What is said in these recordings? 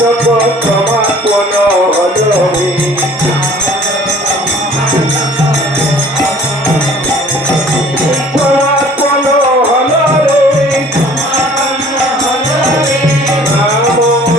যত সমাপন হলো রে সমাপন হলো রে নাম যজ্ঞ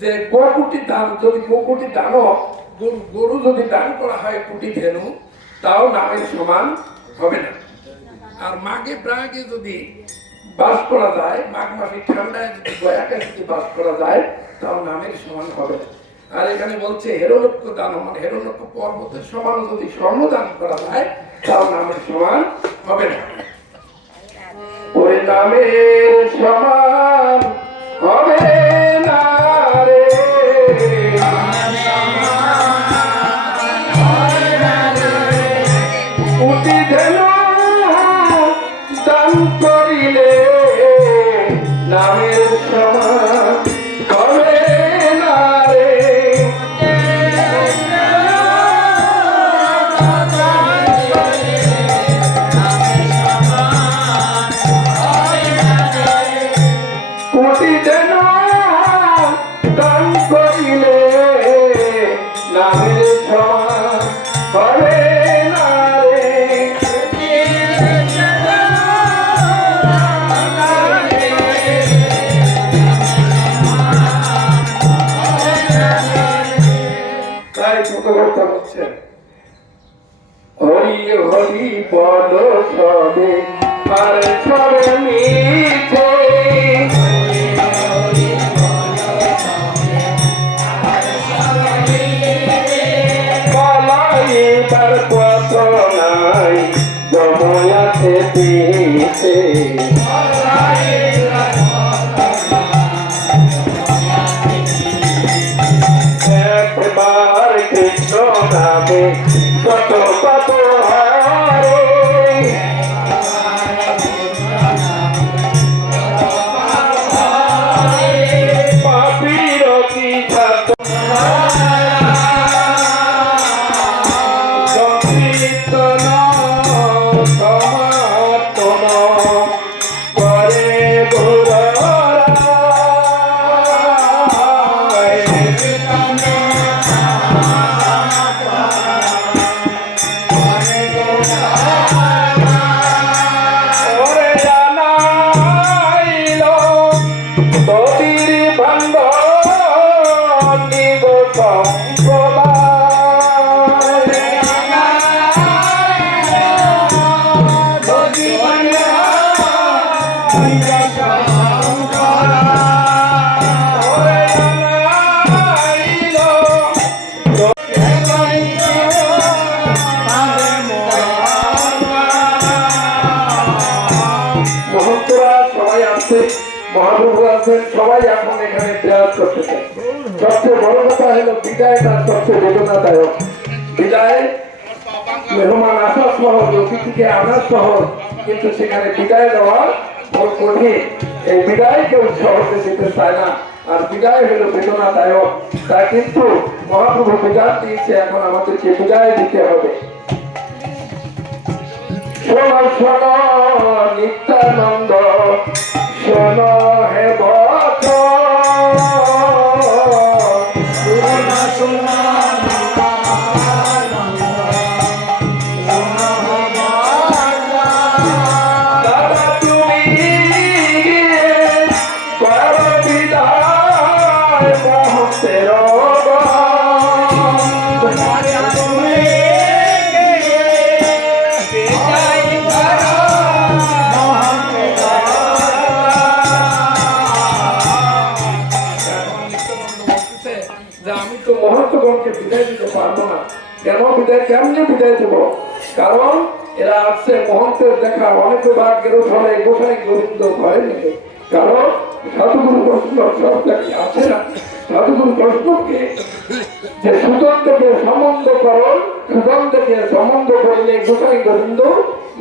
যে কোটি দান যদি কোটি দান গরু যদি দান করা হয় কোটি ধেনু তাও নামের সমান হবে না। আর মাঘে প্রাগে যদি বাস করা যায়, মাঘ মাসে ঠান্ডায় যদি গয়াকে যদি বাস করা যায় তাও নামের সমান হবে না। আর এখানে বলছে হেরলক্ষ দান মানে হেরলক্ষ পর্বতের সমান যদি স্বর্ণ দান করা যায় তাও নামের সমান হবে না। ওই নামের সমান হবে না রে কোটি ধেনু দান করিলে নামের সমান হবে না রে কোটি ধেনু দান করিলে নামের সমান হবে না রে তাই ছোট কথা হচ্ছে হরি হরি বল সবে আর সবে মিছে তার কত নাই জময়াতে পিছে একবার কৃষ্ণ নামে কত পাপ হারে পাপীর কি ছাত্র মহাপ্রভু আছেন, সবাই এখন এখানে প্রয়াস করতেছে। সবচেয়ে বড় কথা হলো বিদায় তার সবচেয়ে বেদনাদায়ক। বিদায় মেহমান আসা সহজ, অতিথিকে আনা সহজ, কিন্তু সেখানে বিদায় দেওয়া বড় কঠিন। এই বিদায় কেউ সহজে দিতে চায় না, আর বিদায় হলো বেদনাদায়ক। তা কিন্তু মহাপ্রভু বিদায় দিয়েছে, এখন আমাদেরকে বিদায় দিতে হবে। শোনো শোনো নিত্যানন্দ, শোনো হে ভক্ত, কেন বিদায়, কেমনে বিদায় দেব? কারণ এরা আসছে মহন্তের দেখা, অনেক ভাগ্যের ফলে গোসাই গোবিন্দ ঘরে নেবে। কারণ সাধুগুরু বৈষ্ণব সব জায়গায় আছে না। সাধুগুরু বৈষ্ণবকে যে সুগন্ধকে সম্বন্ধ করো, সুগন্ধকে সম্বন্ধ করলে গোসাই গোবিন্দ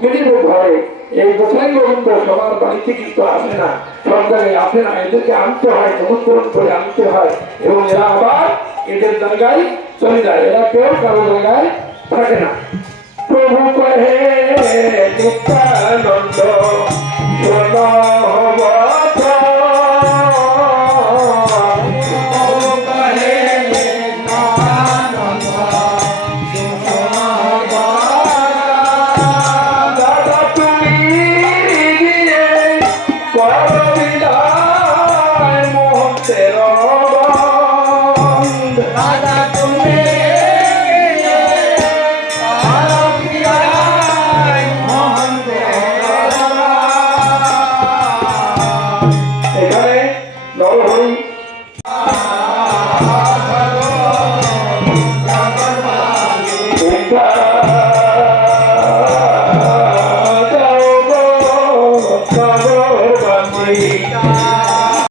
মিলিবে ঘরে। এই গোসাই গোবিন্দ সবার বাড়িতে কিন্তু আসে না, সব জায়গায় আসে না। এদেরকে আনতে হয়, নমস্করণ করে আনতে হয়, এবং এরা আবার এদের জায়গায় চলে যায়। এরা কেউ কারো জায়গায় থাকে না। প্রভু কহে